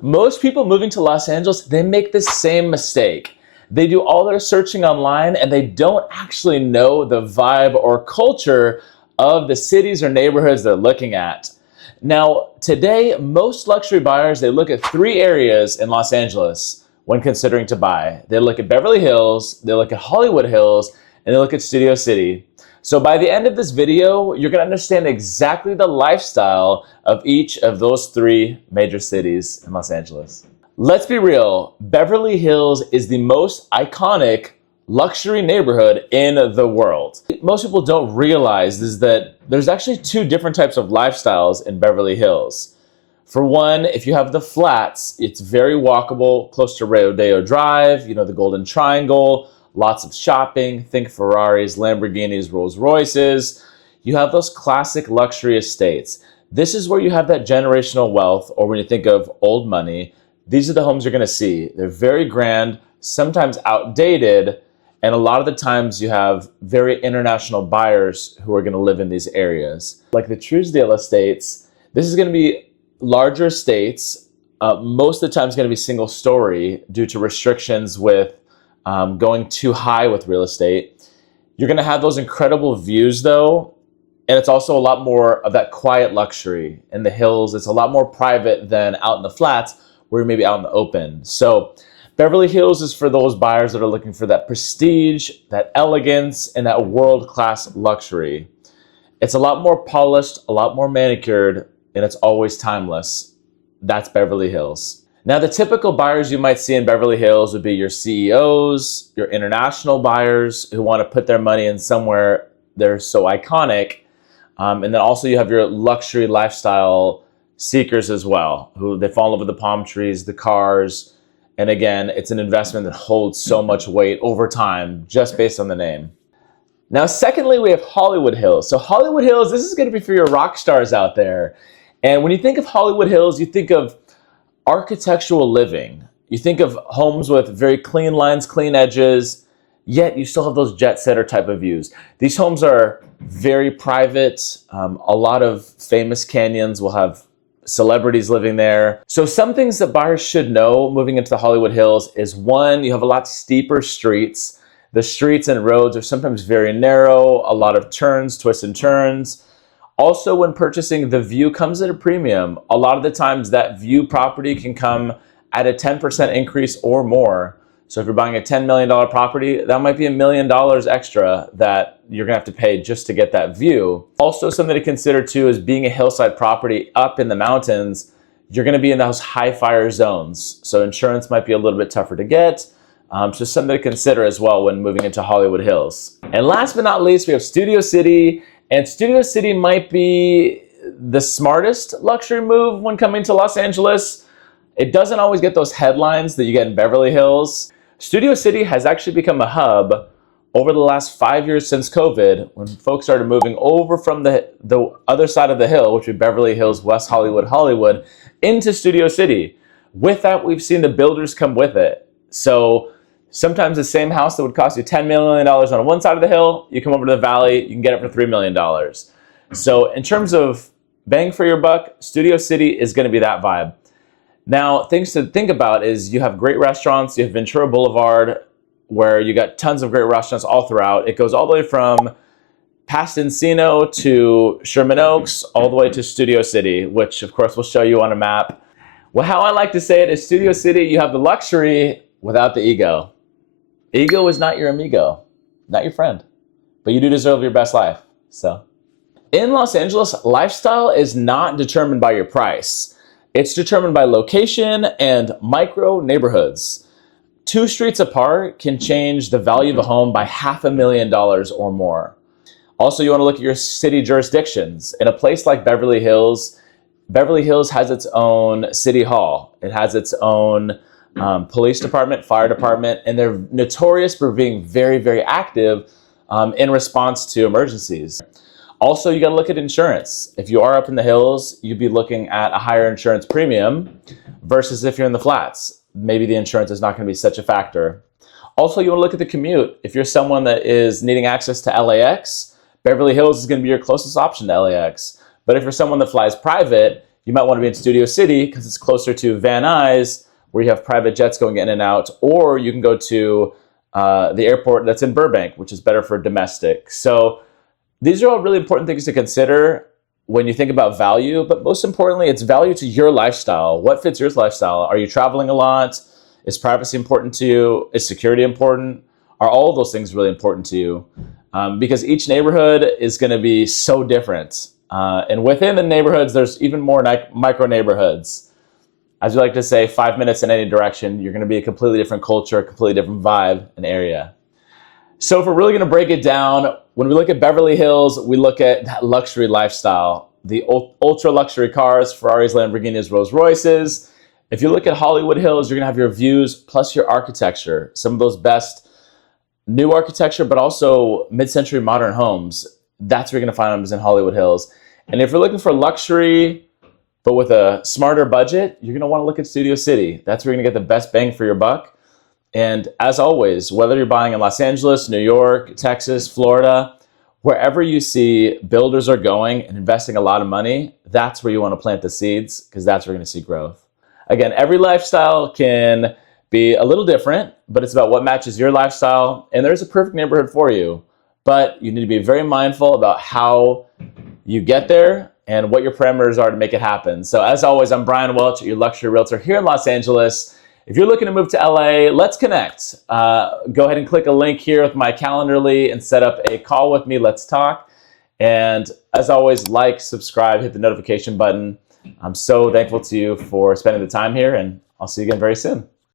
Most people moving to Los Angeles, they make the same mistake. They do all their searching online and they don't actually know the vibe or culture of the cities or neighborhoods they're looking at. Now, today, most luxury buyers, they look at three areas in Los Angeles when considering to buy. They look at Beverly Hills, they look at Hollywood Hills, and they look at Studio City. So by the end of this video, you're going to understand exactly the lifestyle of each of those three major cities in Los Angeles. Let's be real, Beverly Hills is the most iconic luxury neighborhood in the world. Most people don't realize is that there's actually two different types of lifestyles in Beverly Hills. For one, if you have the Flats, it's very walkable, close to Rodeo Drive, the Golden Triangle, lots of shopping, think Ferraris, Lamborghinis, Rolls Royces. You have those classic luxury estates. This is where you have that generational wealth, or when you think of old money, these are the homes you're gonna see. They're very grand, sometimes outdated, and a lot of the times you have very international buyers who are gonna live in these areas. Like the Truesdale estates, this is gonna be larger estates. Most of the time it's gonna be single story due to restrictions with going too high with real estate. You're gonna have those incredible views though, and it's also a lot more of that quiet luxury. In the hills, it's a lot more private than out in the flats where you're maybe out in the open. So Beverly Hills is for those buyers that are looking for that prestige, that elegance, and that world-class luxury. It's a lot more polished, a lot more manicured, and it's always timeless. That's Beverly Hills. Now, the typical buyers you might see in Beverly Hills would be your CEOs, your international buyers who want to put their money in somewhere they're so iconic. And then also you have your luxury lifestyle seekers as well, who they fall in love with the palm trees, the cars. And again, it's an investment that holds so much weight over time just based on the name. Now, secondly, we have Hollywood Hills. So Hollywood Hills, this is going to be for your rock stars out there. And when you think of Hollywood Hills, you think of architectural living. You think of homes with very clean lines, clean edges, yet you still have those jet setter type of views. These homes are very private. A lot of famous canyons will have celebrities living there. So some things that buyers should know moving into the Hollywood Hills is one, you have a lot steeper streets. The streets and roads are sometimes very narrow, a lot of turns, twists and turns. Also, when purchasing, the view comes at a premium. A lot of the times that view property can come at a 10% increase or more. So if you're buying a $10 million property, that might be $1 million extra that you're gonna have to pay just to get that view. Also, something to consider too is being a hillside property up in the mountains, you're gonna be in those high fire zones. So insurance might be a little bit tougher to get. So something to consider as well when moving into Hollywood Hills. And last but not least, we have Studio City. And Studio City might be the smartest luxury move when coming to Los Angeles. It doesn't always get those headlines that you get in Beverly Hills. Studio City has actually become a hub over the last 5 years since COVID, when folks started moving over from the other side of the hill, which would be Beverly Hills, West Hollywood, into Studio City. With that, we've seen the builders come with it. So sometimes the same house that would cost you $10 million on one side of the hill, you come over to the valley, you can get it for $3 million. So in terms of bang for your buck, Studio City is going to be that vibe. Now, things to think about is you have great restaurants. You have Ventura Boulevard, where you got tons of great restaurants all throughout. It goes all the way from past Encino to Sherman Oaks, all the way to Studio City, which of course we'll show you on a map. Well, how I like to say it is Studio City, you have the luxury without the ego. Ego is not your amigo, not your friend, but you do deserve your best life. So in Los Angeles, lifestyle is not determined by your price. It's determined by location and micro neighborhoods. 2 streets apart can change the value of a home by $500,000 or more. Also, you want to look at your city jurisdictions. In a place like Beverly Hills has its own city hall. It has its own police department, fire department, and they're notorious for being very, very active in response to emergencies. Also, you got to look at insurance. If you are up in the hills, you'd be looking at a higher insurance premium versus if you're in the flats. Maybe the insurance is not going to be such a factor. Also, you want to look at the commute. If you're someone that is needing access to LAX, Beverly Hills is going to be your closest option to LAX. But if you're someone that flies private, you might want to be in Studio City because it's closer to Van Nuys, where you have private jets going in and out, or you can go to the airport that's in Burbank, which is better for domestic. So these are all really important things to consider when you think about value, but most importantly, it's value to your lifestyle. What fits your lifestyle? Are you traveling a lot? Is privacy important to you? Is security important? Are all of those things really important to you? Because each neighborhood is going to be so different. And within the neighborhoods, there's even more micro neighborhoods. As we like to say, 5 minutes in any direction, you're going to be a completely different culture, a completely different vibe and area. So if we're really going to break it down, when we look at Beverly Hills, we look at that luxury lifestyle, the ultra luxury cars, Ferraris, Lamborghinis, Rolls Royces. If you look at Hollywood Hills, you're going to have your views plus your architecture, some of those best new architecture, but also mid-century modern homes. That's where you're going to find them is in Hollywood Hills. And if you're looking for luxury, but with a smarter budget, you're going to want to look at Studio City. That's where you're going to get the best bang for your buck. And as always, whether you're buying in Los Angeles, New York, Texas, Florida, wherever you see builders are going and investing a lot of money, that's where you want to plant the seeds because that's where you're going to see growth. Again, every lifestyle can be a little different, but it's about what matches your lifestyle. And there's a perfect neighborhood for you. But you need to be very mindful about how you get there and what your parameters are to make it happen. So as always, I'm Brian Welch, your luxury realtor here in Los Angeles. If you're looking to move to LA, let's connect. Go ahead and click a link here with my Calendarly and set up a call with me. Let's talk. And as always, like, subscribe, hit the notification button. I'm so thankful to you for spending the time here, and I'll see you again very soon.